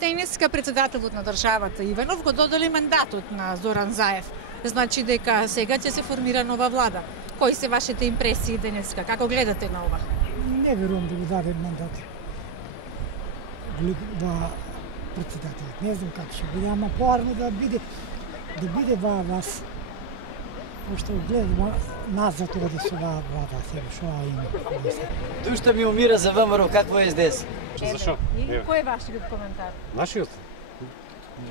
Денеска председателот на државата Иванов го додели мандатот на Зоран Заев. Значи дека сега ќе се формира нова влада. Кои се вашите импресии денеска? Како гледате на ова? Не верувам да го даде мандат председателот. Не знам како ќе биде, ама поарно да биде вас. Пошто гледам назад оде со оваа влада себе што има. Душта ми умира за ВМРО, какво е СДС? Зашо? Кој е вашиот коментар? Нашиот?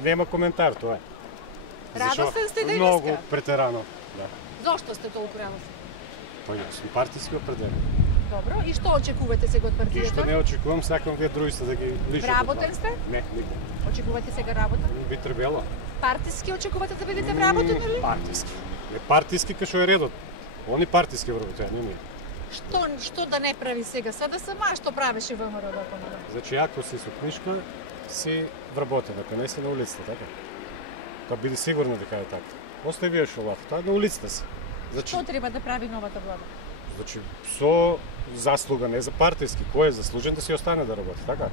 Нема коментар тоа. Радостен сте денеска? Многу претерано, да. Зошто сте толку радостни? Па јас сум партиски определен. Добро, и што очекувате сега од И партијата? што не очекувам, сакам вие другите да ги лишат. Вработен сте? Не, никога. Очекувате сега работа? Би требало. Партиски очекувате да бидете вработен или? Партиски. Не партиски кај што е редот. Они партиски вработени, не ми. Што да не прави сега? Сада сама што правеше ВМРО да помага? Значи, ако си со книжка, си вработен, ако не си на улицата, така? Па биди сигурна дека е така. Остави вие што лаф, таа на улицата си. Значи, Што треба да прави новата влада? значи, со заслуга, не за партиски, кој е заслужен да си остане да работи, така?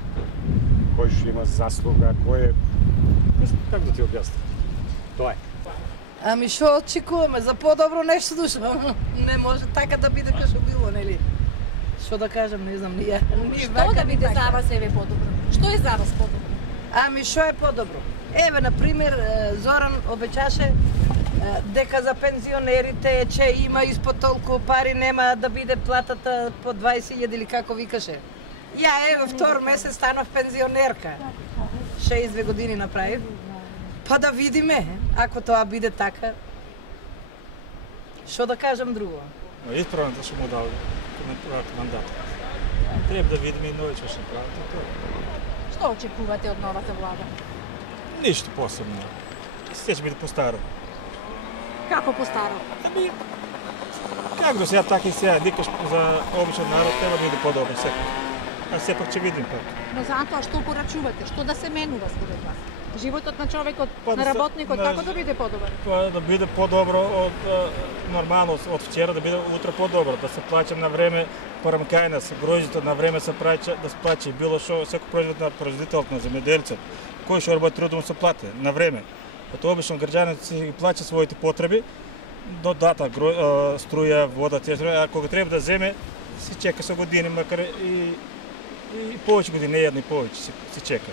Кој ще има заслуга, кој е... Како да ти објасни? Тоа е. Ами што очекуваме? За подобро нешто душа. Не може така да биде како што било, нели? Што да кажам, не знам, ние. Што да биде за вас еве подобро? Што е за вас подобро? Ами што е подобро? Еве, на пример, Зоран обеќаше дека за пензионерите че има испод толку пари, нема да биде платата по 20.000 или како викаше. Ја еве втор месец станав пензионерка. 62 години направив. Па да видиме, ако тоа биде така. Што да кажам друго? Исправно да што му дал мандат. Треба да видиме и нови што ще прави. Што очекувате од новата влада? Ништо посебно. Се ќе биде постаро. Како постаро? Ами, како до сега, така и сега, никаш за обичен народ треба да биде подобро секој. А сепак ќе видим пак. Но затоа што порачувате? Што да се менува според вас? Животот на човекот, Па на да се- работникот, на- како да биде подобар? Па да биде подобро од нормално од вчера, да биде утре подобро, да се плаќа на време парамкајна, се гроздите на време се плаќа, да се плаќа било што секој производ на производителот на земјоделцот, кој што работи трудом се плати на време. Като обично граѓанот си ги плаќа своите потреби до дата струја, вода, а кога треба да земе се чека со години, макар и повеќе години, не една и повеќе се чека.